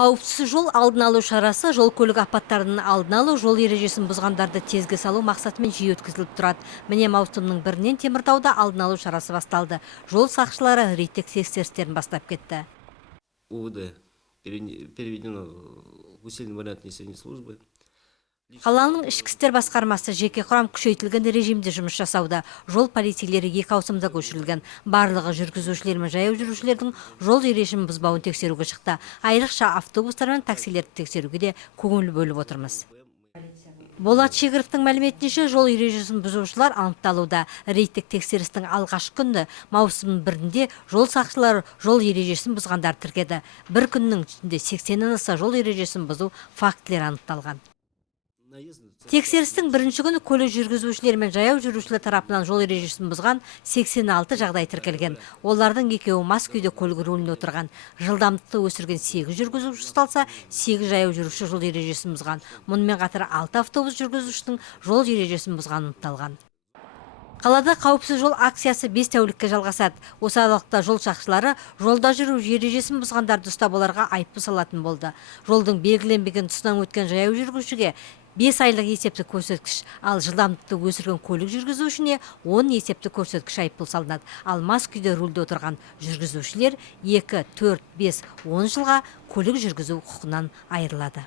Қауіпсіз жол алдын алу шарасы жол көлік апаттарының алдын алу, жол ережесін бұзғандарды тезге салу мақсатымен жиі өткізіліп тұрады. Міне маусымның 1-нен Теміртауда алдын алу шарасы басталды. Жол сақшылары рейдтік тексерістерін бастап кетті. УВД переведено в усиленный вариант несения службы. Қаланың ішкі істер басқармасы жеке құрам күшейтілген режимде жұмыс жасауда. Жол полицейлері 2 ауысымда көшірілген. Барлығы жүргізушілер мен жаяу жүрушілердің жол ережесін бұзбауын тексеруге шықты. Айрықша автобустар мен таксилерді тексеруге де көңіл бөліп отырмыз. Болат Шегіровтің мәліметінше жол ережесін бұзушылар анықталуда. Рейдтік тексерістің алғашқы күні маусымның 1-інде жол сақшылары жол ережесін бұзғандар тіркеді. Бір күннің ішінде 80-нен аса жол ережесін бұзу фактілері анықталған. Тексерістің бірінші күні көлік жүргізушілер мен жаяу жүрушілер тарапынан жол ережесін бұзған 86 жағдай тіркелген. Олардың 2-і мас күйде көлік руліне отырған. Жылдамдықты өсірген 8 жүргізуші ұсталса, 8 жаяу жүруші жол ережесін бұзған. Мұнымен қатар 6 автобус жүргізушінің жол ережесін бұзғаны анықталған. Қалада қауіпсіз жол акциясы 5 тәулікке жалғасады. Осы аралықта жол сақшылары жолда жүру ережесін бұзғандарды ұстап оларға айыппұл салатын болды. Жолдың белгіленбеген тұсынан өткен жаяу жүргізушіге 5 айлық есептік көрсеткіш, ал жылдамдықты өсірген көлік жүргізушіне 10 есептік көрсеткіш айыппұл салынады. Ал мас күйде рульде отырған жүргізушілер 2, 4, 5, 10 жылға көлік жүргізу құқығынан айырылады.